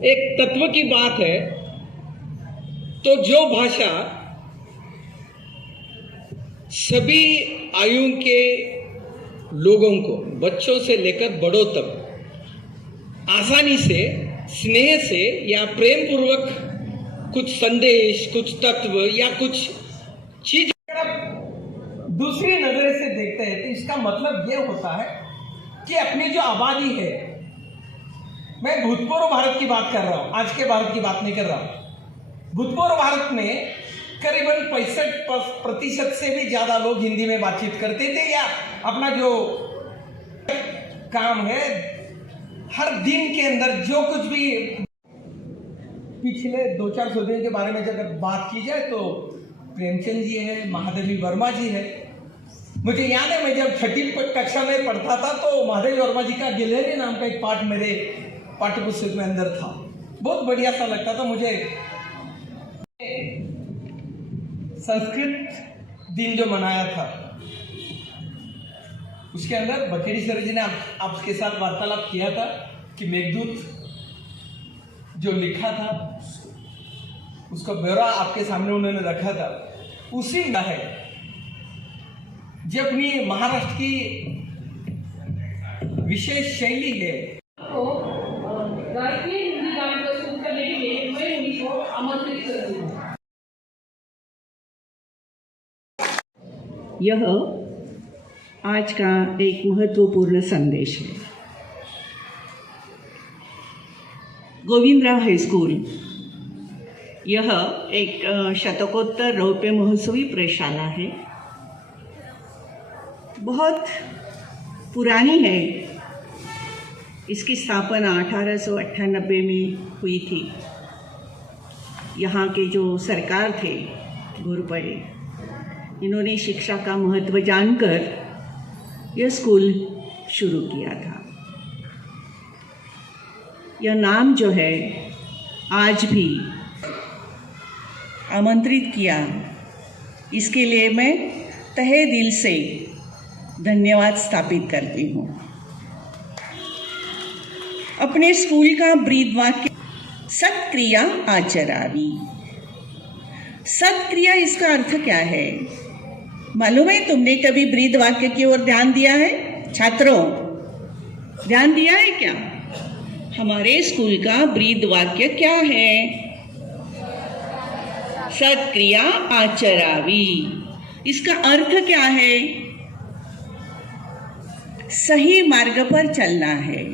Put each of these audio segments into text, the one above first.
एक तत्व की बात है, तो जो भाषा सभी आयु के लोगों को, बच्चों से लेकर बड़ों तक आसानी से, स्नेह से या प्रेम पूर्वक कुछ संदेश, कुछ तत्व या कुछ चीज दूसरी नजर से देखते हैं, तो इसका मतलब यह होता है कि अपनी जो आबादी है, मैं भूतपूर्व भारत की बात कर रहा हूं, आज के भारत की बात नहीं कर रहा हूं। भूतपूर्व भारत में करीबन 65% से भी ज्यादा लोग हिंदी में बातचीत करते थे, या अपना जो काम है हर दिन के अंदर जो कुछ भी पिछले 2-4 सदियों के बारे में जब बात की जाए तो प्रेमचंद जी है, महादेवी वर्मा जी है। मुझे याद है, मैं जब 6ठी कक्षा में पढ़ता था तो महादेवी वर्मा जी का गिलहरी नाम का एक पाठ मेरे पाठ्य पुस्तक में अंदर था। बहुत बढ़िया सा लगता था मुझे। संस्कृत दिन जो मनाया था उसके अंदर बखेड़ी सर जी ने आपके साथ वार्तालाप किया था कि मेघदूत जो लिखा था उसका ब्यौरा आपके सामने उन्होंने रखा था। उसी का है जो अपनी महाराष्ट्र की विशेष शैली है। तो राष्ट्रीय हिंदी गान प्रस्तुत करने के लिए मैं उन्हीं को आमंत्रित करती हूँ। यह आज का एक महत्वपूर्ण संदेश है। गोविंदराव हाई स्कूल यह एक शतकोत्तर रौप्य महोत्सवी प्रयोगशाला है, बहुत पुरानी है। इसकी स्थापना 1898 में हुई थी। यहाँ के जो सरकार थे घोरपड़े, इन्होंने शिक्षा का महत्व जानकर यह स्कूल शुरू किया था। यह नाम जो है आज भी आमंत्रित किया, इसके लिए मैं तहे दिल से धन्यवाद स्थापित करती हूँ। अपने स्कूल का ब्रीद वाक्य सत्क्रिया आचरावी। सत्क्रिया, इसका अर्थ क्या है मालूम है? तुमने कभी ब्रीद वाक्य की ओर ध्यान दिया है? छात्रों, ध्यान दिया है क्या? हमारे स्कूल का ब्रीद वाक्य क्या है? सत्क्रिया आचरावी। इसका अर्थ क्या है? सही मार्ग पर चलना है।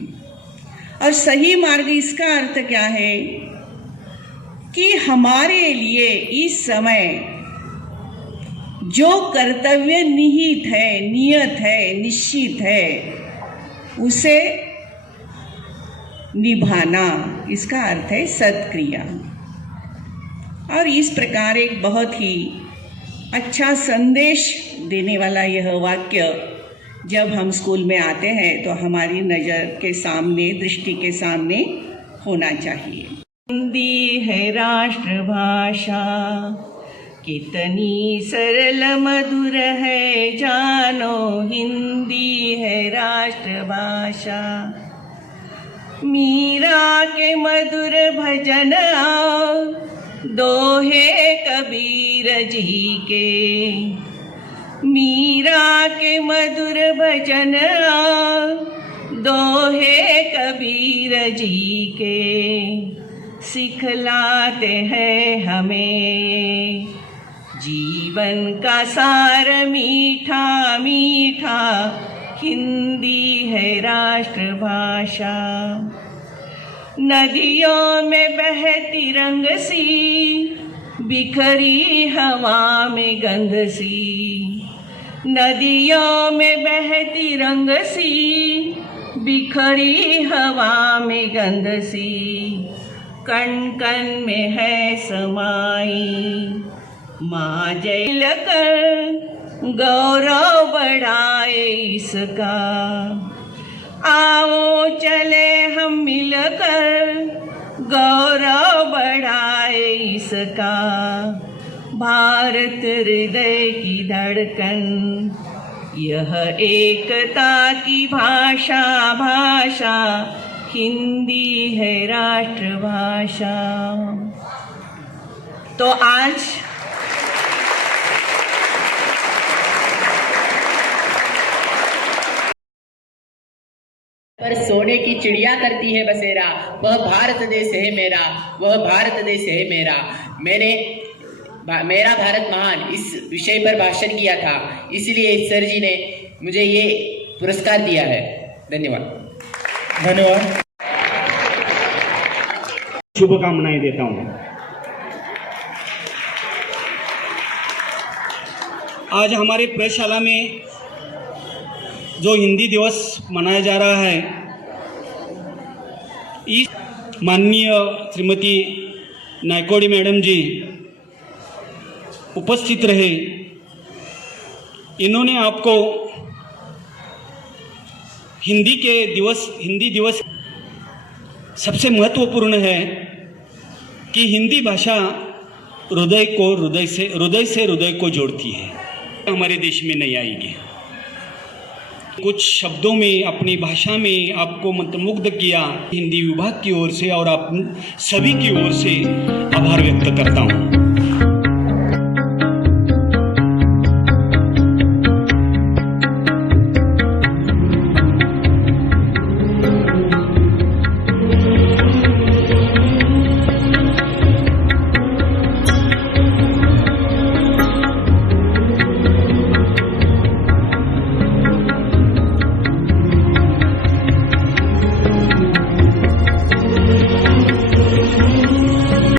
और सही मार्ग, इसका अर्थ क्या है कि हमारे लिए इस समय जो कर्तव्य निहित है, नियत है, निश्चित है, उसे निभाना, इसका अर्थ है सत्क्रिया। और इस प्रकार एक बहुत ही अच्छा संदेश देने वाला यह वाक्य जब हम स्कूल में आते हैं तो हमारी नज़र के सामने, दृष्टि के सामने होना चाहिए। हिंदी है राष्ट्रभाषा, कितनी सरल मधुर है जानो, हिंदी है राष्ट्रभाषा। मीरा के मधुर भजन दोहे कबीर जी के, मीरा के मधुर भजन दोहे कबीर जी के, सिखलाते हैं हमें जीवन का सार मीठा मीठा, हिंदी है राष्ट्रभाषा। नदियों में बहती रंग सी, बिखरी हवा में गंध सी। नदियों में बहती रंग सी, बिखरी हवा में गंध सी। कण कण में है समाई माँ जल कर, गौरव बढ़ाए इसका। आओ चले हम मिलकर, गौरव बढ़ाए इसका। भारत हृदय की धड़कन, यह एकता की भाषा भाषा, हिंदी है राष्ट्रभाषा। तो आज पर सोने की चिड़िया करती है बसेरा, वह भारत देश है मेरा, वह भारत देश है मेरा। मैंने मेरा भारत महान इस विषय पर भाषण किया था, इसलिए सर जी ने मुझे ये पुरस्कार दिया है। धन्यवाद। धन्यवाद। शुभकामनाएं देता हूं। आज हमारे प्रयोगशाला में जो हिंदी दिवस मनाया जा रहा है, इस माननीय श्रीमती नायकोड़ी मैडम जी उपस्थित रहे। इन्होंने आपको हिंदी दिवस सबसे महत्वपूर्ण है कि हिंदी भाषा हृदय से हृदय को जोड़ती है। हमारे देश में नहीं आएगी। कुछ शब्दों में अपनी भाषा में आपको मंत्रमुग्ध किया, हिंदी विभाग की ओर से और आप सभी की ओर से आभार व्यक्त करता हूँ।